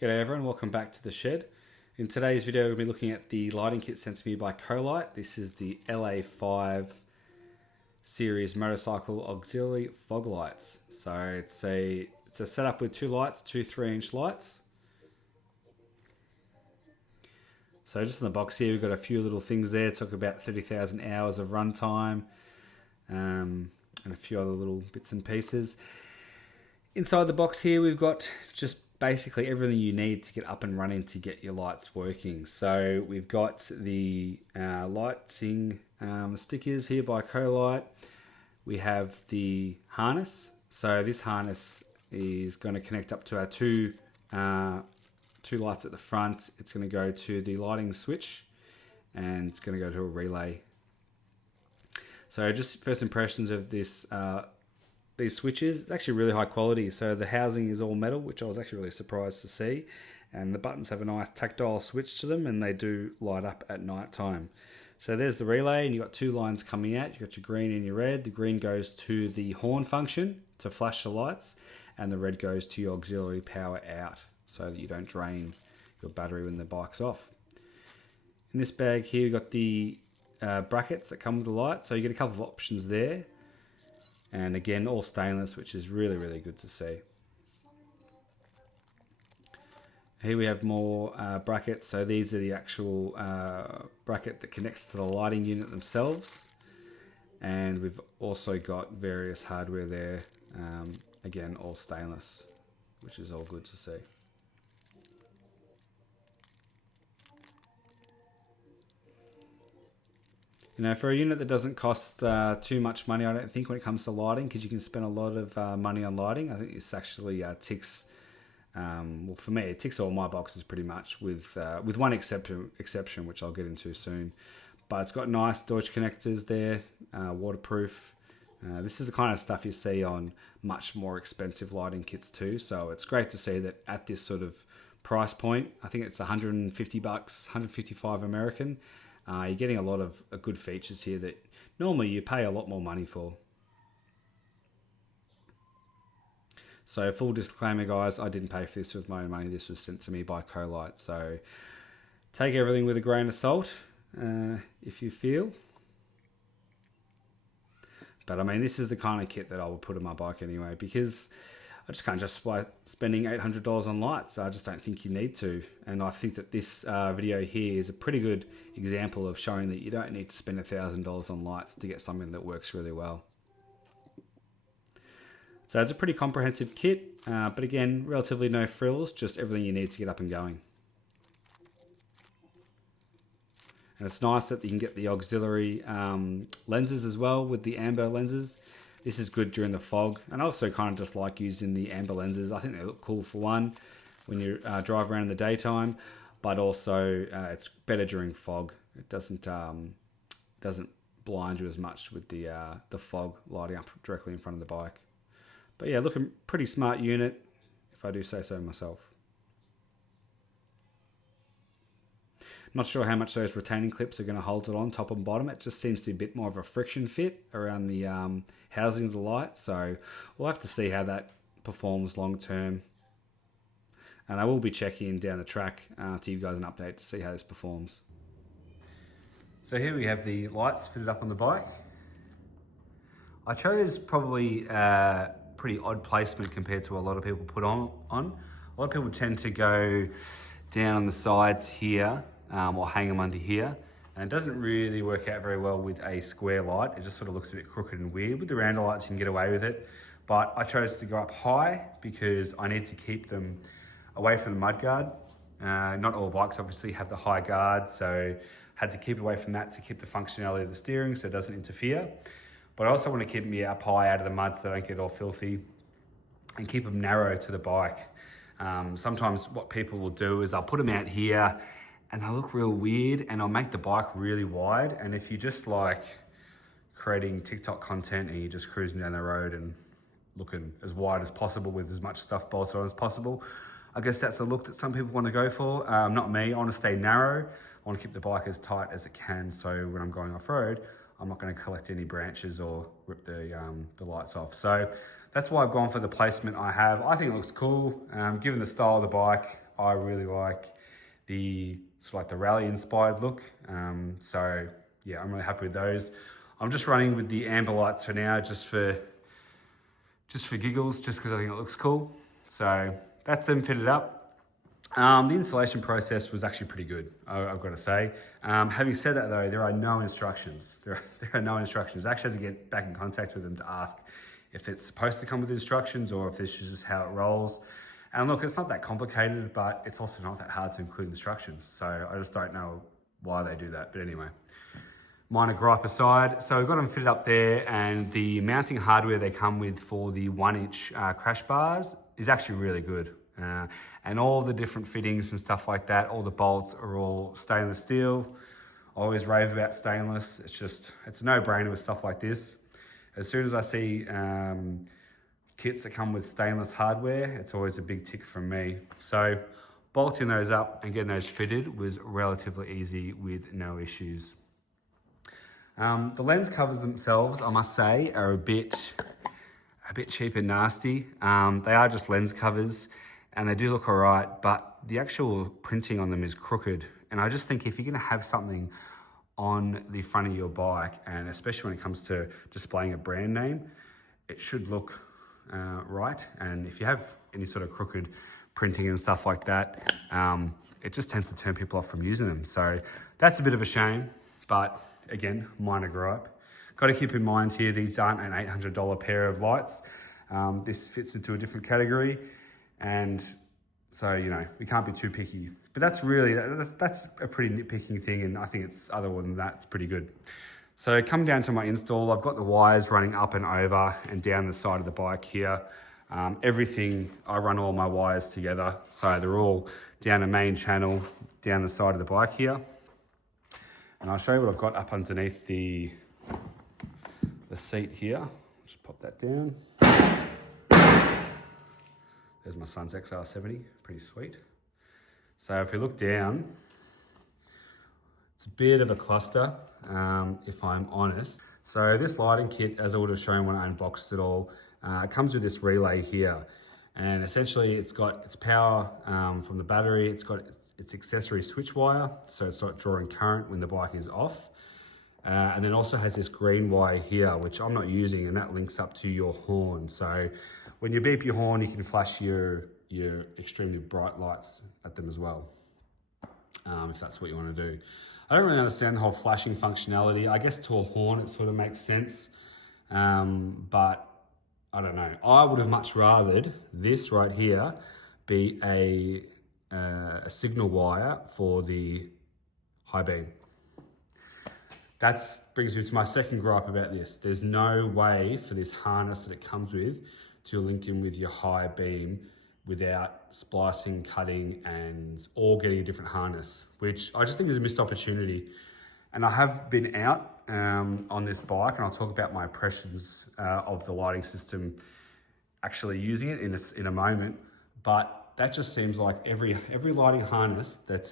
G'day everyone, welcome back to the shed. In today's video we'll be looking at the lighting kit sent to me by Colite. This is the LA5 series motorcycle auxiliary fog lights. So it's a setup with two lights, two 3-inch lights. So just in the box here we've got a few little things there, talk about 30,000 hours of runtime and a few other little bits and pieces. Inside the box here we've got just basically everything you need to get up and running to get your lights working. So we've got the lighting stickers here by Colite. We have the harness. So this harness is going to connect up to our two lights at the front. It's going to go to the lighting switch and it's going to go to a relay. So just first impressions of this these switches, it's actually really high quality. So the housing is all metal, which I was actually really surprised to see. And the buttons have a nice tactile switch to them and they do light up at night time. So there's the relay and you've got two lines coming out. You've got your green and your red. The green goes to the horn function to flash the lights and the red goes to your auxiliary power out so that you don't drain your battery when the bike's off. In this bag here, you've got the brackets that come with the light. So you get a couple of options there. And again, all stainless, which is really, really good to see. Here we have more brackets. So these are the actual bracket that connects to the lighting unit themselves. And we've also got various hardware there. Again, all stainless, which is all good to see. You know, for a unit that doesn't cost too much money, I don't think, when it comes to lighting, because you can spend a lot of money on lighting. I think this actually ticks, well, for me, it ticks all my boxes pretty much, with one exception, which I'll get into soon. But it's got nice Deutsch connectors there, waterproof. This is the kind of stuff you see on much more expensive lighting kits too. So it's great to see that at this sort of price point, I think it's $150, 155 American. You're getting a lot of good features here that normally you pay a lot more money for. So full disclaimer guys, I didn't pay for this with my own money. This was sent to me by Colite. So take everything with a grain of salt if you feel. But I mean, this is the kind of kit that I would put on my bike anyway, because I just can't justify spending $800 on lights. I just don't think you need to. And I think that this video here is a pretty good example of showing that you don't need to spend $1,000 on lights to get something that works really well. So it's a pretty comprehensive kit, but again, relatively no frills, just everything you need to get up and going. And it's nice that you can get the auxiliary lenses as well with the amber lenses. This is good during the fog, and I also kind of just like using the amber lenses. I think they look cool for one when you drive around in the daytime, but also it's better during fog. It doesn't blind you as much with the fog lighting up directly in front of the bike. But yeah, looking pretty smart unit, if I do say so myself. Not sure how much those retaining clips are going to hold it on top and bottom. It just seems to be a bit more of a friction fit around the housing of the light. So we'll have to see how that performs long term. And I will be checking in down the track to give you guys an update to see how this performs. So here we have the lights fitted up on the bike. I chose probably a pretty odd placement compared to what a lot of people put on. A lot of people tend to go down on the sides here, or hang them under here. And it doesn't really work out very well with a square light. It just sort of looks a bit crooked and weird. With the rounder lights, you can get away with it. But I chose to go up high because I need to keep them away from the mudguard. Not all bikes obviously have the high guard, so had to keep it away from that to keep the functionality of the steering so it doesn't interfere. But I also want to keep them up high out of the mud so they don't get all filthy, and keep them narrow to the bike. Sometimes what people will do is I'll put them out here and they look real weird, and I'll make the bike really wide. And if you're just like creating TikTok content and you're just cruising down the road and looking as wide as possible with as much stuff bolted on as possible, I guess that's the look that some people want to go for. Not me. I want to stay narrow. I want to keep the bike as tight as it can, so when I'm going off-road, I'm not going to collect any branches or rip the lights off. So that's why I've gone for the placement I have. I think it looks cool. Given the style of the bike, I really like the sort of like the rally inspired look. So yeah, I'm really happy with those. I'm just running with the amber lights for now, just for giggles, just because I think it looks cool. So that's them fitted up. The installation process was actually pretty good, I've got to say. Having said that though, there are no instructions. There are no instructions. I actually had to get back in contact with them to ask if it's supposed to come with instructions or if this is just how it rolls. And look, it's not that complicated, but it's also not that hard to include instructions. So I just don't know why they do that. But anyway, minor gripe aside. So we've got them fitted up there, and the mounting hardware they come with for the 1-inch crash bars is actually really good. And all the different fittings and stuff like that, all the bolts are all stainless steel. I always rave about stainless. It's a no-brainer with stuff like this. As soon as I see kits that come with stainless hardware, it's always a big tick from me. So bolting those up and getting those fitted was relatively easy with no issues. The lens covers themselves, I must say, are a bit cheap and nasty. They are just lens covers and they do look all right, but the actual printing on them is crooked. And I just think if you're gonna have something on the front of your bike, and especially when it comes to displaying a brand name, it should look right. And if you have any sort of crooked printing and stuff like that, it just tends to turn people off from using them. So that's a bit of a shame, but again, minor gripe. Got to keep in mind here, these aren't an $800 pair of lights. This fits into a different category. And so, you know, we can't be too picky. But that's a pretty nitpicking thing, and I think it's, other than that, it's pretty good. So come down to my install, I've got the wires running up and over and down the side of the bike here. Everything, I run all my wires together, so they're all down a main channel, down the side of the bike here. And I'll show you what I've got up underneath the seat here. Just pop that down. There's my son's XR70, pretty sweet. So if we look down, it's a bit of a cluster, if I'm honest. So this lighting kit, as I would have shown when I unboxed it all, it comes with this relay here. And essentially it's got its power from the battery, it's got its accessory switch wire, so it's not drawing current when the bike is off. And then also has this green wire here, which I'm not using, and that links up to your horn. So when you beep your horn, you can flash your extremely bright lights at them as well, if that's what you want to do. I don't really understand the whole flashing functionality. I guess to a horn it sort of makes sense, but I don't know. I would have much rathered this right here be a signal wire for the high beam. That brings me to my second gripe about this. There's no way for this harness that it comes with to link in with your high beam without splicing, cutting, and all getting a different harness, which I just think is a missed opportunity. And I have been out on this bike, and I'll talk about my impressions of the lighting system actually using it in a moment. But that just seems like every lighting harness that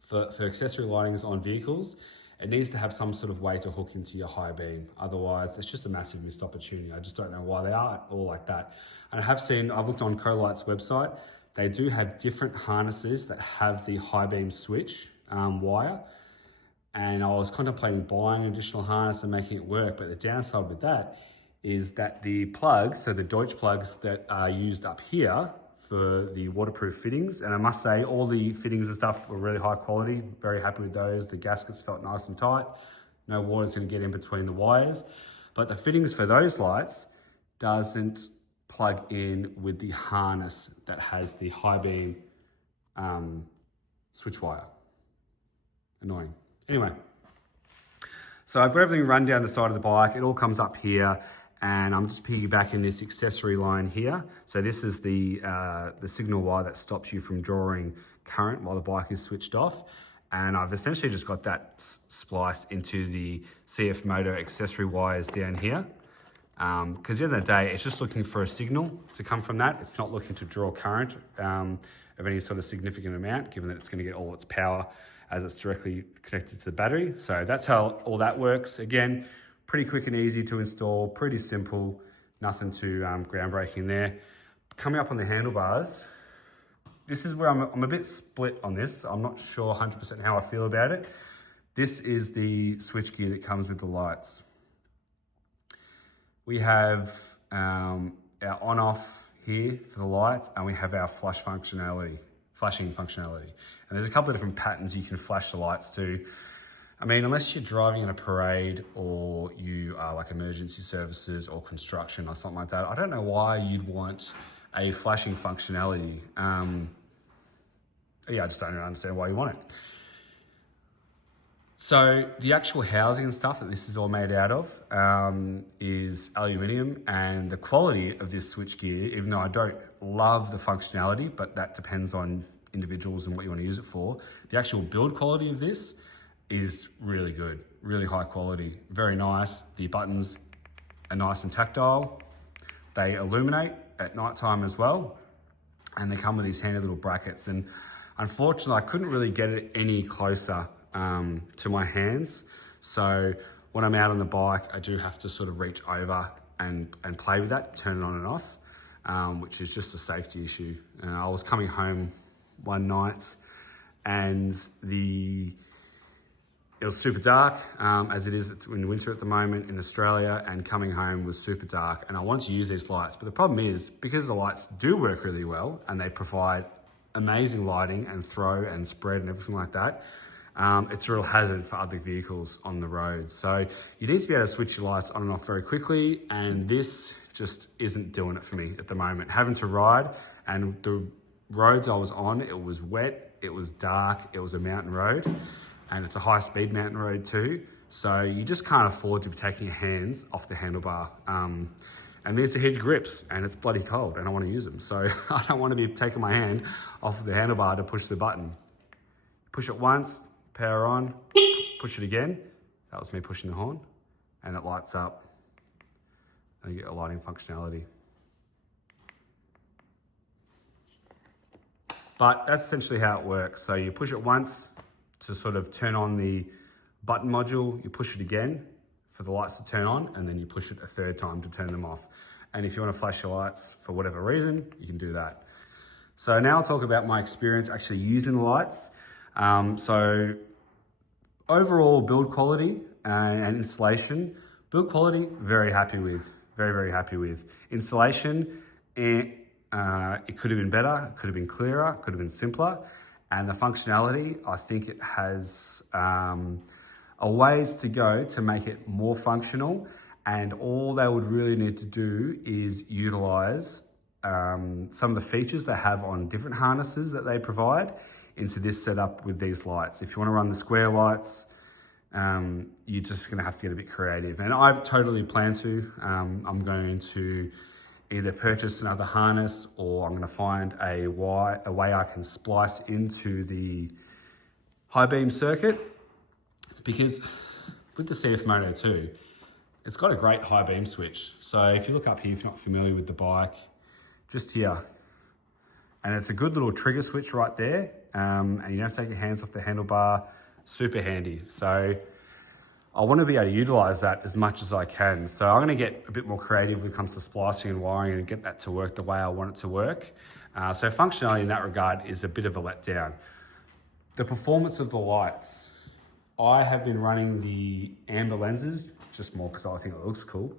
for accessory lightings on vehicles, it needs to have some sort of way to hook into your high beam. Otherwise, it's just a massive missed opportunity. I just don't know why they are all like that. And I've looked on Colite's website. They do have different harnesses that have the high beam switch wire. And I was contemplating buying an additional harness and making it work. But the downside with that is that the plugs, so the Deutsch plugs that are used up here for the waterproof fittings, and I must say all the fittings and stuff were really high quality, very happy with those. The gaskets felt nice and tight, no water's going to get in between the wires, but the fittings for those lights doesn't plug in with the harness that has the high beam switch wire. Annoying. Anyway, so I've got everything run down the side of the bike, it all comes up here, and I'm just piggybacking this accessory line here. So this is the signal wire that stops you from drawing current while the bike is switched off. And I've essentially just got that spliced into the CF motor accessory wires down here. Because at the end of the day, it's just looking for a signal to come from that. It's not looking to draw current of any sort of significant amount, given that it's gonna get all its power as it's directly connected to the battery. So that's how all that works. Again, pretty quick and easy to install, pretty simple, nothing too groundbreaking there. Coming up on the handlebars, this is where I'm a bit split on this. I'm not sure 100% how I feel about it. This is the switchgear that comes with the lights. We have our on-off here for the lights, and we have our flashing functionality. And there's a couple of different patterns you can flash the lights to. I mean, unless you're driving in a parade or you are like emergency services or construction or something like that, I don't know why you'd want a flashing functionality. Yeah, I just don't understand why you want it. So the actual housing and stuff that this is all made out of is aluminium, and the quality of this switchgear, even though I don't love the functionality, but that depends on individuals and what you want to use it for, the actual build quality of this is really good, really high quality, very nice. The buttons are nice and tactile. They illuminate at night time as well, and they come with these handy little brackets. And unfortunately, I couldn't really get it any closer to my hands. So when I'm out on the bike, I do have to sort of reach over and play with that, turn it on and off, which is just a safety issue. I was coming home one night and it was super dark, as it is in winter at the moment in Australia, and coming home was super dark, and I wanted to use these lights. But the problem is, because the lights do work really well and they provide amazing lighting and throw and spread and everything like that, it's a real hazard for other vehicles on the road. So you need to be able to switch your lights on and off very quickly, and this just isn't doing it for me at the moment. Having to ride, and the roads I was on, it was wet, it was dark, it was a mountain road, and it's a high-speed mountain road too. So you just can't afford to be taking your hands off the handlebar. And these are heated grips, and it's bloody cold, and I want to use them. So I don't want to be taking my hand off the handlebar to push the button. Push it once, power on, push it again. That was me pushing the horn, and it lights up. And you get a lighting functionality. But that's essentially how it works. So you push it once to sort of turn on the button module, you push it again for the lights to turn on, and then you push it a third time to turn them off. And if you want to flash your lights for whatever reason, you can do that. So now I'll talk about my experience actually using the lights. So overall build quality and installation. Build quality, very happy with, very happy with. Installation, it could have been better, it could have been clearer, it could have been simpler. And the functionality, I think it has a ways to go to make it more functional. And all they would really need to do is utilize some of the features they have on different harnesses that they provide into this setup with these lights. If you want to run the square lights, you're just going to have to get a bit creative. And I totally plan to. I'm going to either purchase another harness, or I'm going to find a way I can splice into the high beam circuit, because with the CF Moto 2, it's got a great high beam switch. So if you look up here, if you're not familiar with the bike, just here, and it's a good little trigger switch right there, and you don't have to take your hands off the handlebar, super handy. So I want to be able to utilize that as much as I can. So I'm going to get a bit more creative when it comes to splicing and wiring and get that to work the way I want it to work. So functionality in that regard is a bit of a letdown. The performance of the lights. I have been running the amber lenses, just more because I think it looks cool.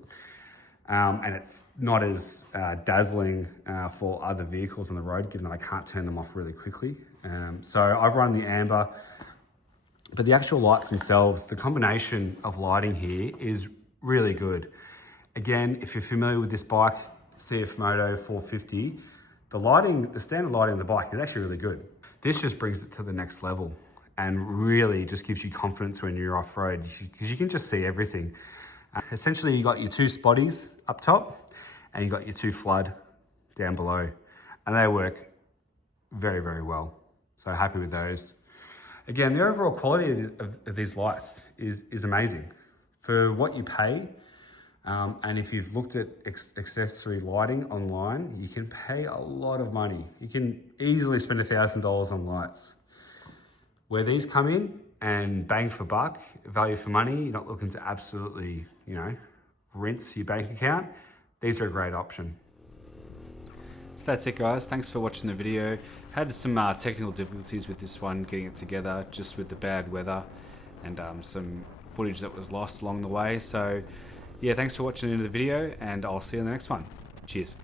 And it's not as dazzling for other vehicles on the road, given that I can't turn them off really quickly. So I've run the amber. But the actual lights themselves, the combination of lighting here is really good. Again, if you're familiar with this bike, CF Moto 450, the standard lighting on the bike is actually really good. This just brings it to the next level and really just gives you confidence when you're off-road, because you can just see everything. Essentially, you got your two spotties up top, and you got your two flood down below, and they work very well. So happy with those. Again, the overall quality of these lights is amazing for what you pay. And if you've looked at accessory lighting online, you can pay a lot of money. You can easily spend $1,000 on lights. Where these come in, and bang for buck, value for money, you're not looking to absolutely, rinse your bank account, these are a great option. So that's it, guys. Thanks for watching the video. Had some technical difficulties with this one, getting it together, just with the bad weather and some footage that was lost along the way. So yeah, thanks for watching the end of the video, and I'll see you in the next one. Cheers.